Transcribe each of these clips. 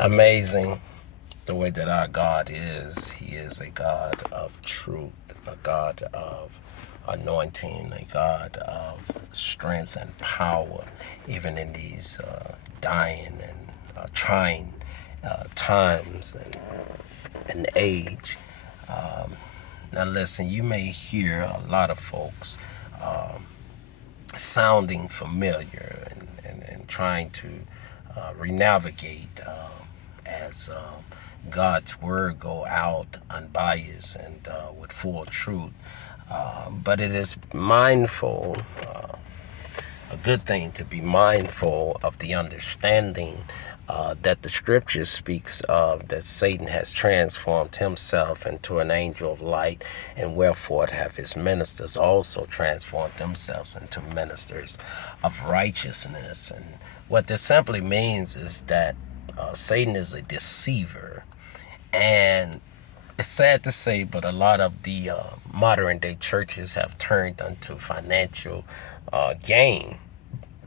Amazing the way that our God is. He is a God of truth, a God of anointing, a God of strength and power, even in these dying and trying times and age. Now, listen, you may hear a lot of folks sounding familiar and trying to renavigate as God's word go out unbiased and with full truth. But it is a good thing to be mindful of the understanding that the scripture speaks of, that Satan has transformed himself into an angel of light, and wherefore have his ministers also transformed themselves into ministers of righteousness. And what this simply means is that Satan is a deceiver. And it's sad to say, but a lot of the modern day churches have turned unto financial gain.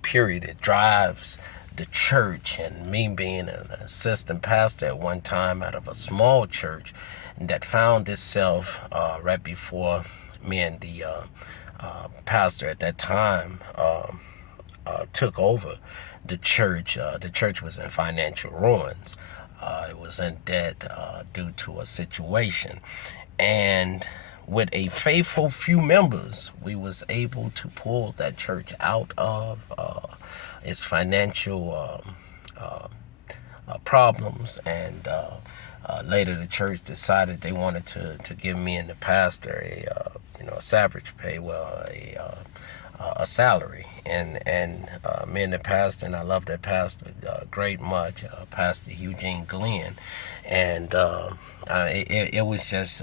Period. It drives the church, and me being an assistant pastor at one time out of a small church that found itself right before me and the pastor at that time took over the church. The church was in financial ruins. It was in debt due to a situation, and with a faithful few members, we was able to pull that church out of its financial problems. And later, the church decided they wanted to give me and the pastor a salvage pay, a salary. And me and the pastor, and I love that pastor great much, Pastor Eugene Glenn. And it was just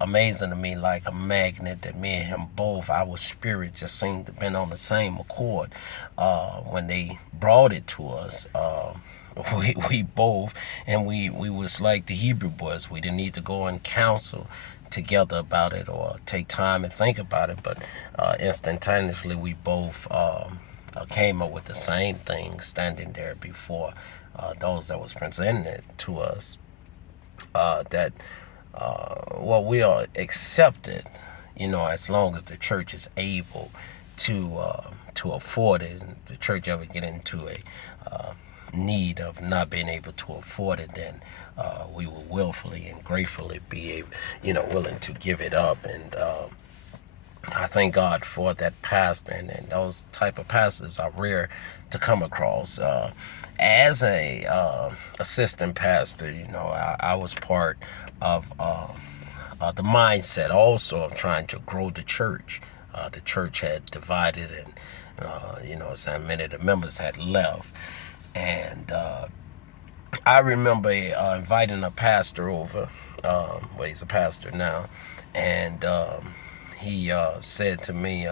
amazing to me, like a magnet, that me and him both, our spirit just seemed to have been on the same accord when they brought it to us. We both, and we was like the Hebrew boys. We didn't need to go and counsel together about it or take time and think about it, but instantaneously we both came up with the same thing standing there before those that was presented to us, that we are accepted, as long as the church is able to afford it. And the church ever get into a need of not being able to afford it, then we will willfully and gratefully be, willing to give it up. And I thank God for that pastor, and those type of pastors are rare to come across. As a assistant pastor, I was part of the mindset also of trying to grow the church. The church had divided, and so many of the members had left. And I remember inviting a pastor over. He's a pastor now, and he said to me,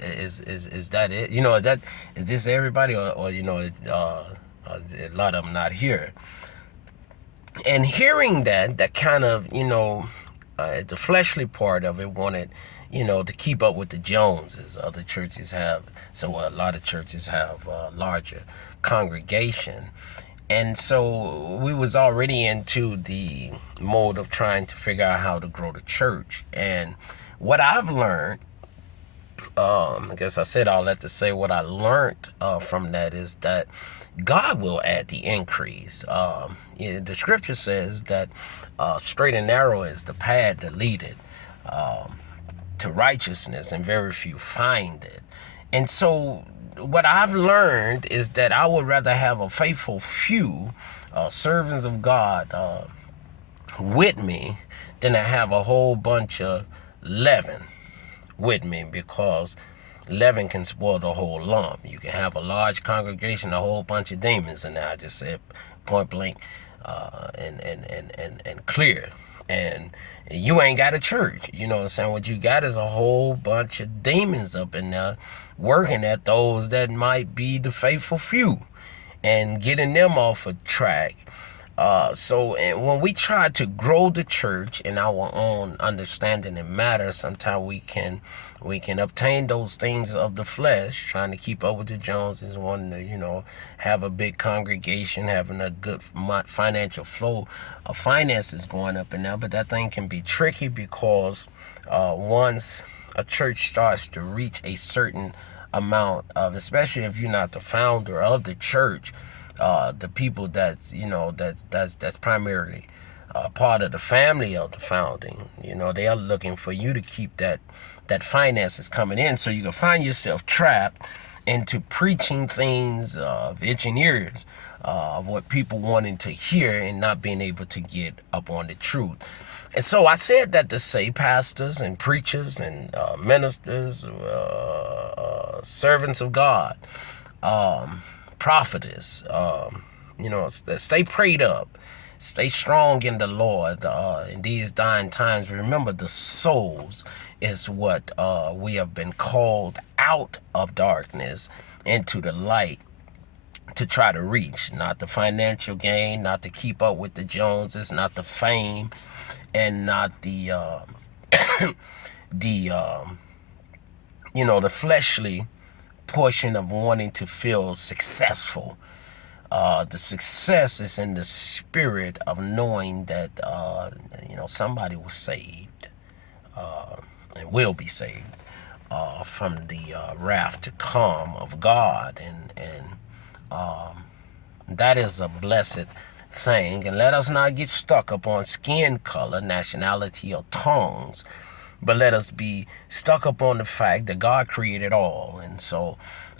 "Is that it? Is this everybody, or a lot of them not here?" And hearing that kind of, the fleshly part of it wanted, to keep up with the Joneses. Other churches have, a lot of churches have a larger congregation. And so we was already into the mode of trying to figure out how to grow the church. And what I've learned, I guess I said all that to say what I learned from that is that God will add the increase. The scripture says that straight and narrow is the path that leadeth to righteousness, and very few find it. And so what I've learned is that I would rather have a faithful few servants of God with me than to have a whole bunch of leaven with me, because leaven can spoil the whole lump. You can have a large congregation, a whole bunch of demons, and I just said point blank and clear. And you ain't got a church. You know what I'm saying? What you got is a whole bunch of demons up in there working at those that might be the faithful few and getting them off a track. And when we try to grow the church in our own understanding and matter, sometimes we can obtain those things of the flesh, trying to keep up with the Joneses, wanting to, have a big congregation, having a good financial flow of finances going up and down. But that thing can be tricky because once a church starts to reach a certain amount of, especially if you're not the founder of the church, the people that's primarily part of the family of the founding, they are looking for you to keep that finances coming in, so you can find yourself trapped into preaching things of itching ears, of what people wanting to hear and not being able to get up on the truth. And so I said that to say pastors and preachers and ministers, servants of God, prophetess, stay prayed up, stay strong in the Lord in these dying times. Remember, the souls is what we have been called out of darkness into the light to try to reach. Not the financial gain, not to keep up with the Joneses, not the fame, and not the the fleshly portion of wanting to feel successful. The success is in the spirit of knowing that somebody was saved and will be saved from the wrath to come of God, and that is a blessed thing. And let us not get stuck upon skin color, nationality, or tongues, but let us be stuck up on the fact that God created all. And so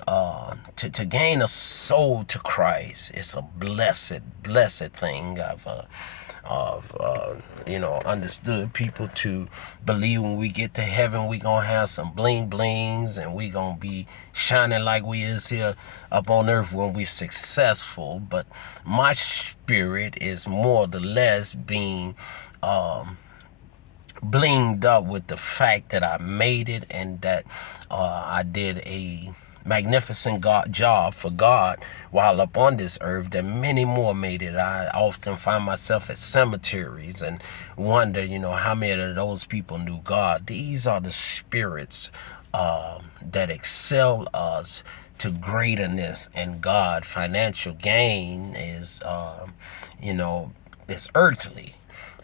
to gain a soul to Christ is a blessed thing. I've understood people to believe when we get to heaven, we gonna have some bling blings and we gonna be shining like we is here up on earth when we're successful. But my spirit is more or less being blinged up with the fact that I made it, and that I did a magnificent job for God while up on this earth, that many more made it. I often find myself at cemeteries and wonder, how many of those people knew God. These are the spirits that excel us to greaterness in God. Financial gain is, it's earthly.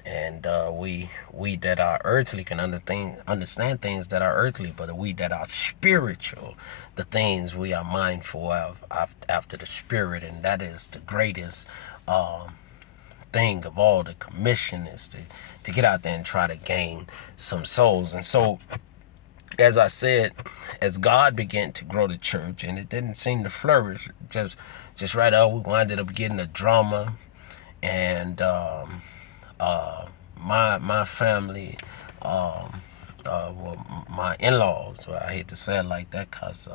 And we that are earthly can understand things that are earthly, but we that are spiritual, the things we are mindful of after the spirit, and that is the greatest thing of all. The commission is to get out there and try to gain some souls. And so, as I said, as God began to grow the church, and it didn't seem to flourish just right up, we winded up getting a drama, and my family, well, my in-laws, well, I hate to say it like that, cause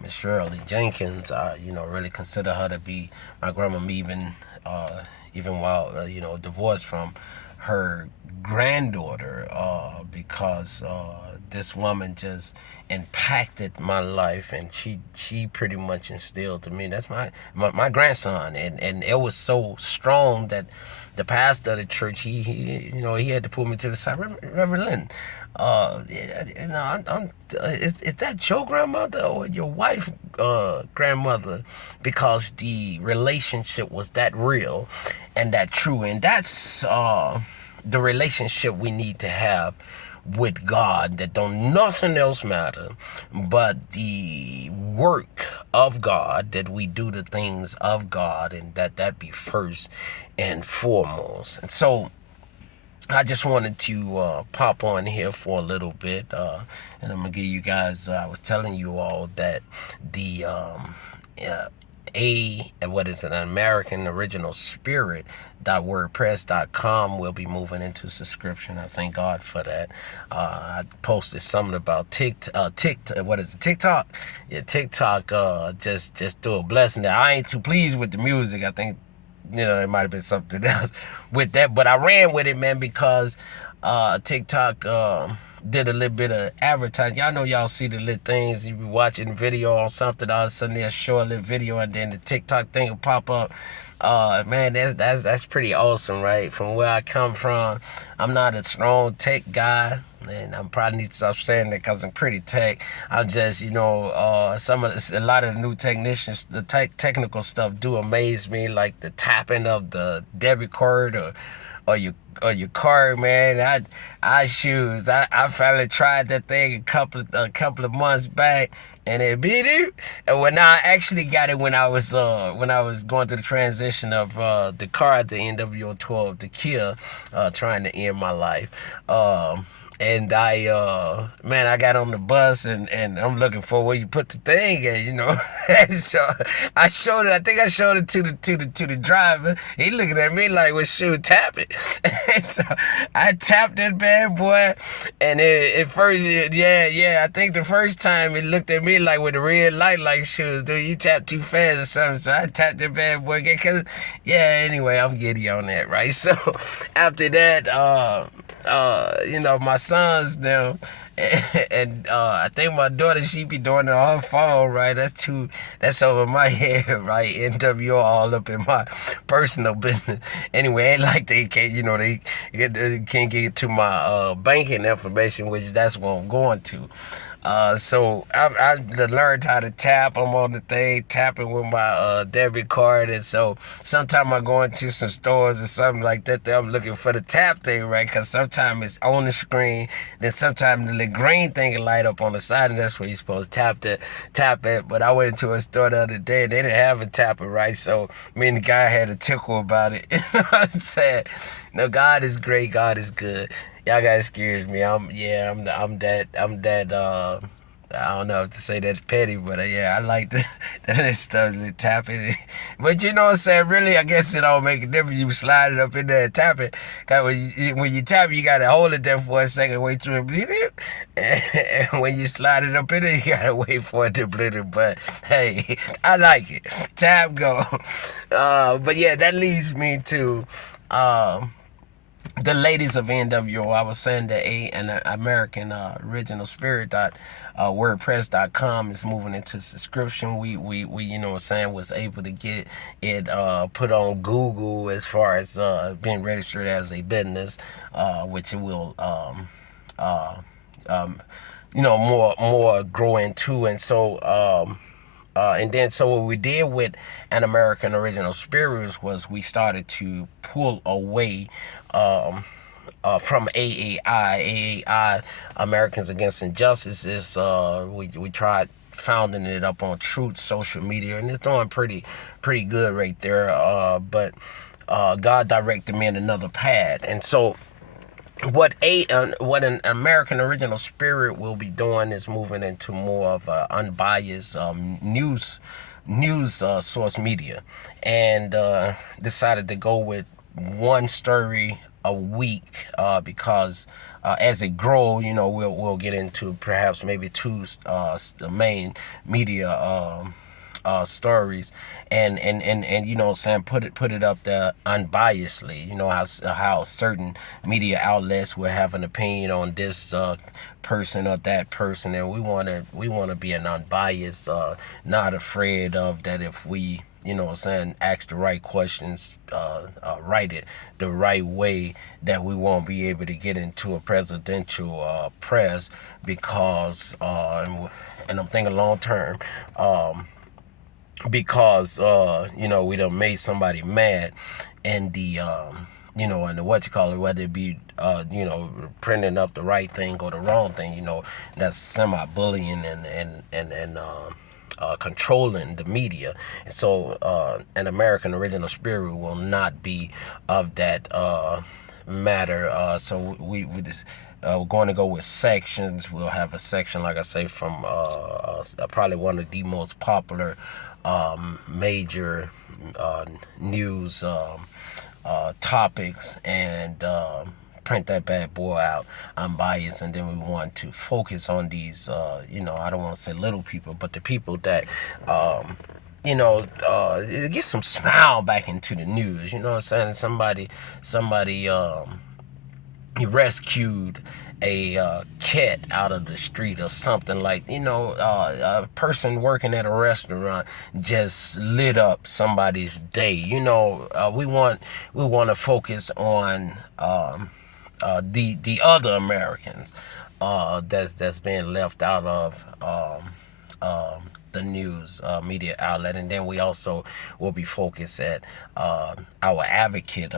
Miss Shirley Jenkins, I really consider her to be my grandma, even while divorced from her granddaughter, because this woman just impacted my life, and she pretty much instilled to me, that's my grandson, and it was so strong that the pastor of the church, he had to pull me to the side. Reverend Lynn, is that your grandmother or your wife grandmother? Because the relationship was that real and that true, and that's the relationship we need to have with God, that don't nothing else matter but the work of God, that we do the things of God, and that be first and foremost. And so I just wanted to pop on here for a little bit, and I'm gonna give you guys, I was telling you all that the an American Original Spirit .wordpress.com will be moving into subscription. I thank God for that. I posted something about TikTok. Yeah, TikTok just do a blessing there. I ain't too pleased with the music. I think it might have been something else with that, but I ran with it, man, because TikTok did a little bit of advertising. Y'all know y'all see the little things. You be watching video on something, all of a sudden they'll show a little video, and then the TikTok thing will pop up. Man, that's pretty awesome, right? From where I come from, I'm not a strong tech guy. And I probably need to stop saying that because I'm pretty tech. I'm just, a lot of the new technicians, the technical stuff do amaze me, like the tapping of the debit card or your card, man. I finally tried that thing a couple of months back, and it beat it. And when I actually got it when I was going through the transition of the car, the n.w.o the Kia, trying to end my life. And I got on the bus and I'm looking for where you put the thing at. And so I showed it. I think I showed it to the driver. He looking at me like, "Well, shoot, tap it." And so I tapped that bad boy, and it first, yeah. I think the first time it looked at me like with a red light, like, "Shoot, dude, you tapped too fast or something." So I tapped that bad boy again, cause Anyway, I'm giddy on that, right? So after that, my sons now, and I think my daughter, she be doing it on her phone, right? That's over my head, right? n.w.o all up in my personal business. Anyway, ain't like they can't, they can't get to my banking information, which that's what I'm going to. So I learned how to tap. I'm on the thing, tapping with my debit card, and so sometimes I go into some stores or something like that. I'm looking for the tap thing, right? Because sometimes it's on the screen, then sometimes the little green thing will light up on the side, and that's where you're supposed to tap it. But I went into a store the other day, and they didn't have a tapper, right? So me and the guy had a tickle about it. You know what I'm saying? No, God is great. God is good. Y'all gotta excuse me. I'm that I don't know if to say that's petty, but yeah, I like that stuff, tapping. But you know what I'm saying? Really, I guess it don't make a difference. You slide it up in there and tap it. Cause when you tap, you gotta hold it there for a second, wait till it bleed it. And when you slide it up in there, you gotta wait for it to bleed it. But hey, I like it. Tap, go. But yeah, that leads me to the ladies of n.w.o. I was saying that an American original spirit WordPress.com is moving into subscription. We was able to get it put on Google as far as being registered as a business, which it will more grow into. And so and then so what we did with an American Original Spirits was we started to pull away from AAI, Americans Against Injustice. We tried founding it up on Truth social media, and it's doing pretty good right there. But God directed me in another path, and so what an American Original Spirit will be doing is moving into more of a unbiased news source media, and decided to go with one story a week because as it grows, we'll get into perhaps maybe two the main media stories, and you know what I'm saying, put it up there unbiasedly. You know how certain media outlets will have an opinion on this person or that person, and we want to be an unbiased, not afraid of that. If we, you know what I'm saying, ask the right questions, write it the right way, that we won't be able to get into a presidential press, because and I'm thinking long term, because we done made somebody mad, and and the what you call it, whether it be printing up the right thing or the wrong thing, that's semi-bullying and controlling the media. So an American Original Spirit will not be of that matter. So we just we're going to go with sections. We'll have a section, like I say, from probably one of the most popular major news topics, and print that bad boy out unbiased. And then we want to focus on these I don't want to say little people, but the people that get some smile back into the news. You know what I'm saying? Somebody he rescued a cat out of the street or something, like, a person working at a restaurant just lit up somebody's day. We want to focus on the other Americans that's being left out of the news media outlet, and then we also will be focused at our advocate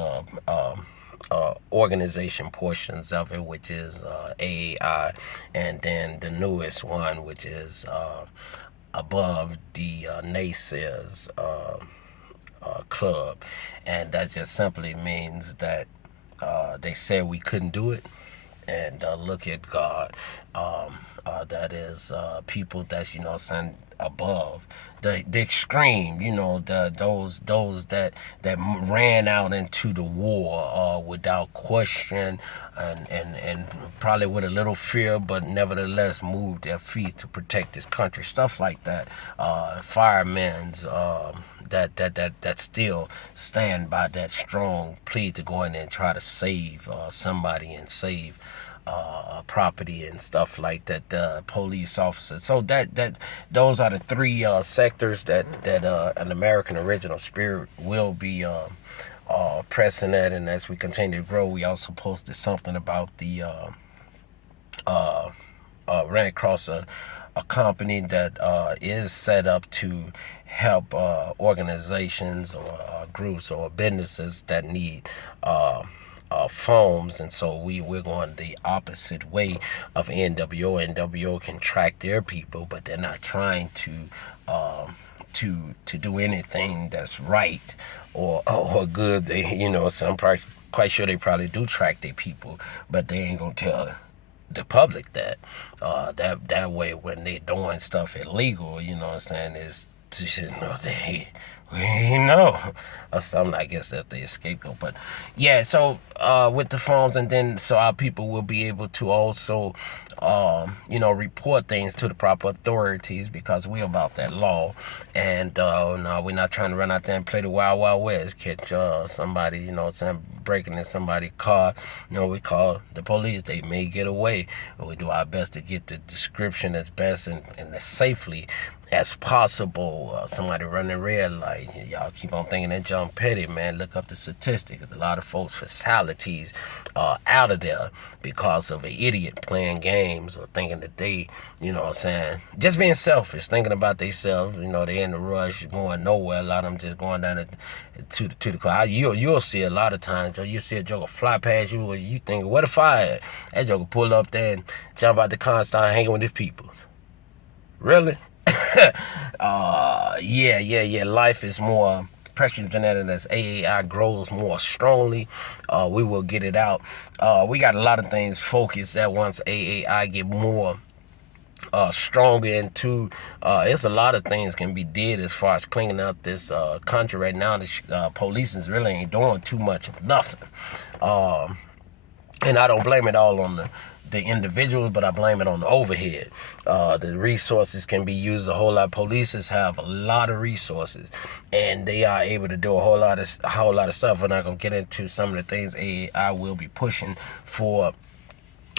organization portions of it, which is AAI, and then the newest one, which is above the naysayers club, and that just simply means that they said we couldn't do it, and look at God. That is people that's, saying, above the extreme, those that ran out into the war without question, and probably with a little fear, but nevertheless moved their feet to protect this country, stuff like that. Firemen's that still stand by that strong plea to go in there and try to save somebody and save property and stuff like that. The police officers. So that those are the three sectors that an American Original Spirit will be pressing at. And as we continue to grow, we also posted something about the ran across a company that is set up to help organizations or groups or businesses that need foams, and so we're going the opposite way of n.w.o. n.w.o. can track their people, but they're not trying to do anything that's right or good. So I'm probably quite sure they probably do track their people, but they ain't gonna tell the public that that way when they doing stuff illegal. What I'm saying is, we know or something. I guess that's the scapegoat. But yeah, so with the phones, and then so our people will be able to also report things to the proper authorities, because we're about that law. And no, we're not trying to run out there and play the wild wild west, catch somebody breaking in somebody's car. We call the police. They may get away, but we do our best to get the description as best and as safely as possible. Somebody running red light, y'all keep on thinking that John Petty, man. Look up the statistics. A lot of folks' fatalities out of there because of an idiot playing games or thinking that they, just being selfish, thinking about themselves. They in a rush, going nowhere. A lot of them just going down to the car. You'll see a lot of times, you see a joker fly past you, or you think, what if that joker pull up there and jump out the car and start hanging with his people? Really? Yeah. Life is more precious than that, and as AAI grows more strongly, we will get it out. We got a lot of things focused at once. AAI get more stronger into it's a lot of things can be did as far as cleaning up this country right now. The police really ain't doing too much of nothing, and I don't blame it all on the individuals, but I blame it on the overhead. The resources can be used a whole lot. Police have a lot of resources, and they are able to do a whole lot of stuff. We're not gonna get into some of the things I will be pushing for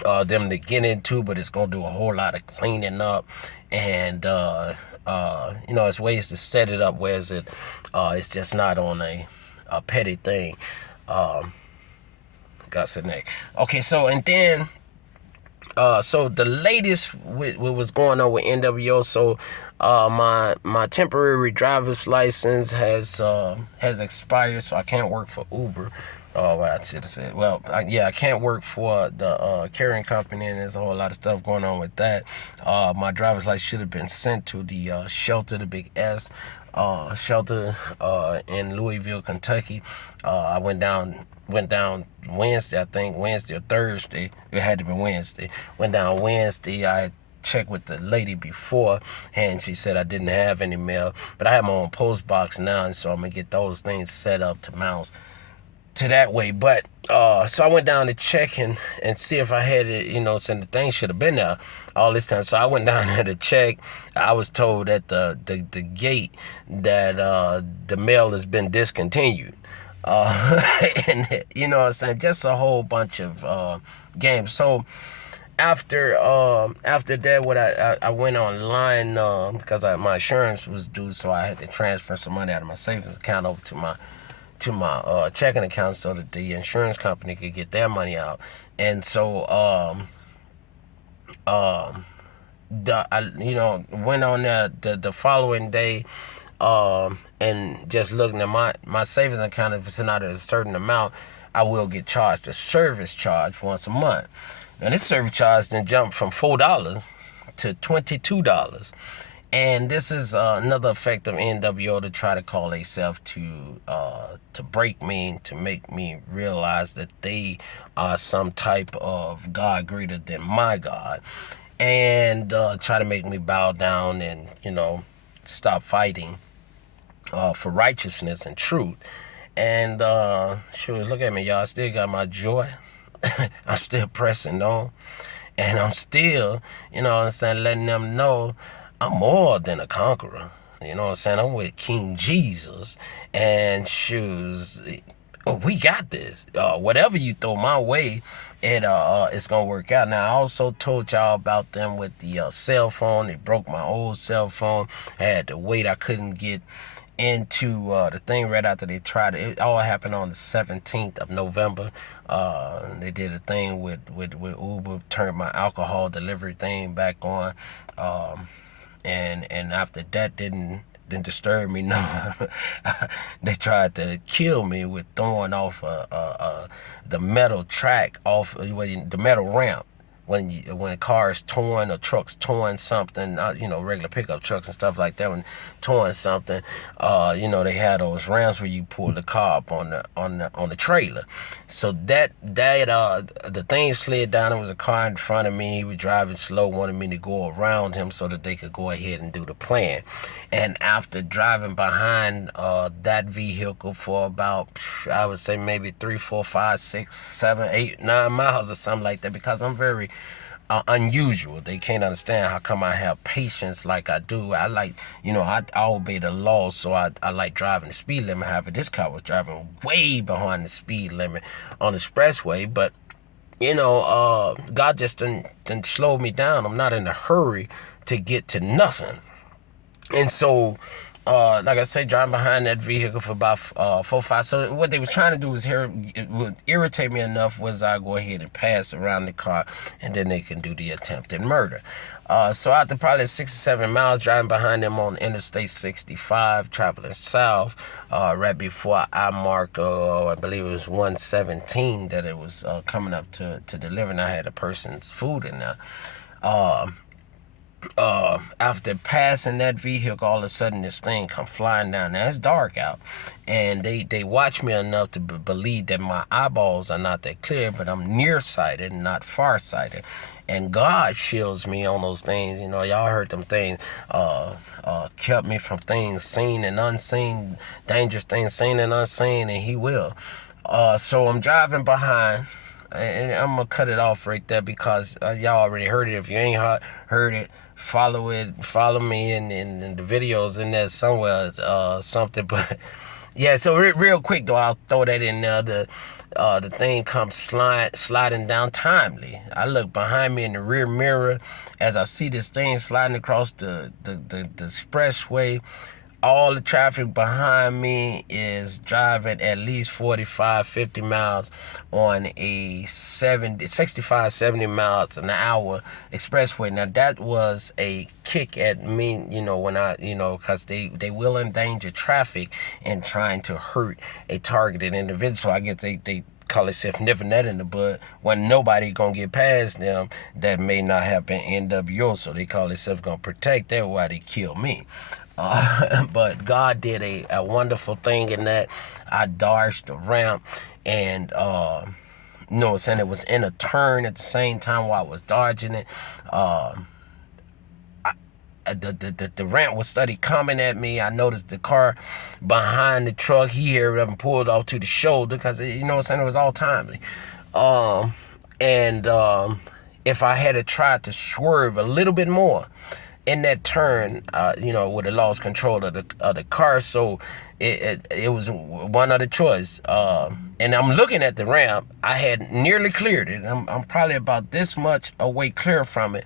them to get into, but it's gonna do a whole lot of cleaning up, and it's ways to set it up where it's just not on a petty thing. Got said neck. Okay, so and then. So the latest with what's going on with n.w.o. So my temporary driver's license has expired, so I can't work for Uber. I should have said, I can't work for the carrying company, and there's a whole lot of stuff going on with that. My driver's license should have been sent to the shelter, the big S shelter in Louisville, Kentucky. I went down Wednesday, I think Wednesday or Thursday. It had to be Wednesday. Went down Wednesday. I checked with the lady before, and she said I didn't have any mail, but I have my own post box now, and so I'm gonna get those things set up to mount to that way. But so I went down to check and see if I had it, saying the thing should have been there all this time. So I went down there to check. I was told at the gate that the mail has been discontinued. And what I'm saying, just a whole bunch of games. So after that, what I went online because my insurance was due, so I had to transfer some money out of my savings account over to my checking account so that the insurance company could get their money out. And so I went on there the following day, and just looking at my savings account, if it's not at a certain amount, I will get charged a service charge once a month. Now this service charge then jumped from $4 to $22. And this is another effect of n.w.o to try to call themselves to break me, to make me realize that they are some type of God greater than my God, and try to make me bow down and stop fighting for righteousness and truth. And sure, look at me, y'all. I still got my joy. I'm still pressing on. And I'm still, what I'm saying, letting them know I'm more than a conqueror. You know what I'm saying? I'm with King Jesus. And shoes, we got this. Whatever you throw my way, it's gonna work out. Now I also told y'all about them with the cell phone. They broke my old cell phone. I had to wait. I couldn't get into the thing right after they tried it. It all happened on the 17th of November. They did a thing with Uber, turned my alcohol delivery thing back on, and after that didn't disturb me. No, they tried to kill me with throwing off the metal track off the metal ramp. When a car is towing or trucks towing something, regular pickup trucks and stuff like that, when towing something, they had those ramps where you pull the car up on the trailer. So that the thing slid down. There was a car in front of me. He was driving slow, wanted me to go around him so that they could go ahead and do the plan. And after driving behind that vehicle for about, I would say maybe 3, 4, 5, 6, 7, 8, 9 miles or something like that, because I'm very unusual. They can't understand how come I have patience like I do. I like, I obey the law, so I like driving the speed limit. However, this car was driving way behind the speed limit on the expressway, but God just didn't slow me down. I'm not in a hurry to get to nothing. And so, like I say, driving behind that vehicle for about 4, 5. So what they were trying to do was it would irritate me enough was I go ahead and pass around the car, and then they can do the attempted murder. So after probably 6 or 7 miles driving behind them on Interstate 65, traveling south, right before I mark, I believe it was 117 that it was coming up to deliver, and I had a person's food in there. After passing that vehicle, all of a sudden this thing come flying down. Now it's dark out, and they watch me enough to believe that my eyeballs are not that clear, but I'm nearsighted and not farsighted. And God shields me on those things. Y'all heard them things. Kept me from things seen and unseen, dangerous things seen and unseen, and He will. So I'm driving behind. And I'm gonna cut it off right there because y'all already heard it. If you ain't heard it, follow me in the videos in there somewhere, something. But yeah, so real quick though, I'll throw that in there. The thing comes sliding down timely. I look behind me in the rear mirror as I see this thing sliding across the expressway. All the traffic behind me is driving at least 45, 50 miles on a 65, 70 miles an hour expressway. Now that was a kick at me, when because they will endanger traffic and trying to hurt a targeted individual. So I guess they call itself nipping that in the bud when nobody gonna get past them that may not have been n.w.o. So they call themselves gonna protect that while they kill me. But God did a wonderful thing in that I dodged the ramp, and saying it was in a turn at the same time while I was dodging it. The ramp was steady coming at me. I noticed the car behind the truck, he hurried up and pulled off to the shoulder because, it was all timely. And if I had tried to swerve a little bit more, in that turn, would have lost control of the car. So it was one other choice. And I'm looking at the ramp. I had nearly cleared it. I'm probably about this much away clear from it.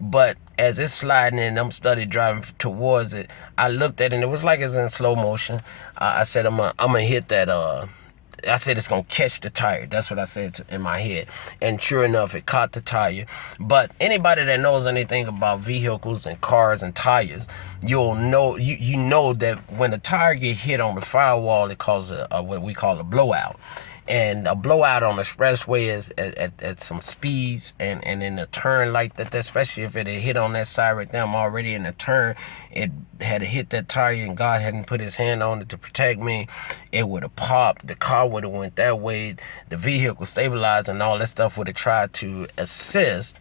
But as it's sliding in, I'm steady driving towards it. I looked at it and it was like it's in slow motion. I said, I'm gonna hit that. I said it's gonna catch the tire. That's what I said in my head, and sure enough, it caught the tire. But anybody that knows anything about vehicles and cars and tires, you'll know you know that when the tire get hit on the firewall, it causes what we call a blowout. And a blowout on the expressway is at some speeds and in a turn like that, especially if it had hit on that side right there. I'm already in a turn. It had hit that tire and God hadn't put his hand on it to protect me. It would have popped. The car would have went that way. The vehicle stabilized and all that stuff would have tried to assist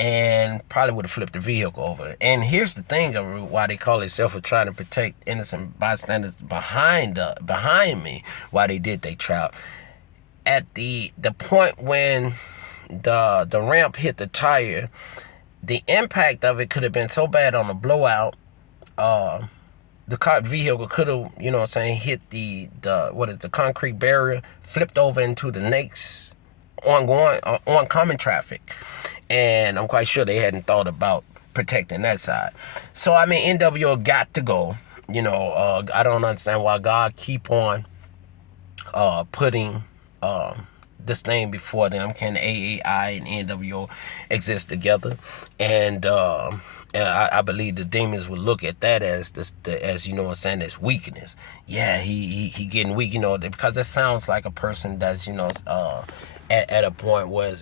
and probably would have flipped the vehicle over. And here's the thing of why they call themselves for trying to protect innocent bystanders behind me. Why they did they trap. At the point when the ramp hit the tire, the impact of it could have been so bad on the blowout. The car vehicle could have, hit the concrete barrier, flipped over into the next oncoming traffic, and I'm quite sure they hadn't thought about protecting that side. So I mean, n.w.o got to go. I don't understand why God keep on putting this thing before them. Can AAI and n.w.o exist together? And I believe the demons would look at that as as weakness. Yeah, he getting weak, because it sounds like a person that's at a point where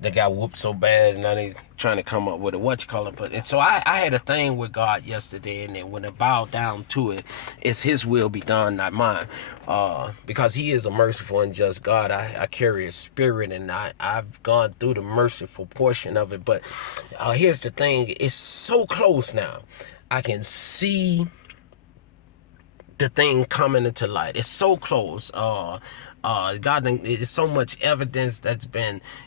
they got whooped so bad and now they trying to come up with a but and so I had a thing with God yesterday, and then when it bowed down to it, it's his will be done, not mine, because he is a merciful and just God. I carry his spirit, and I've gone through the merciful portion of it, but here's the thing, it's so close now. I can see the thing coming into light. It's so close. God, it's so much evidence that's been,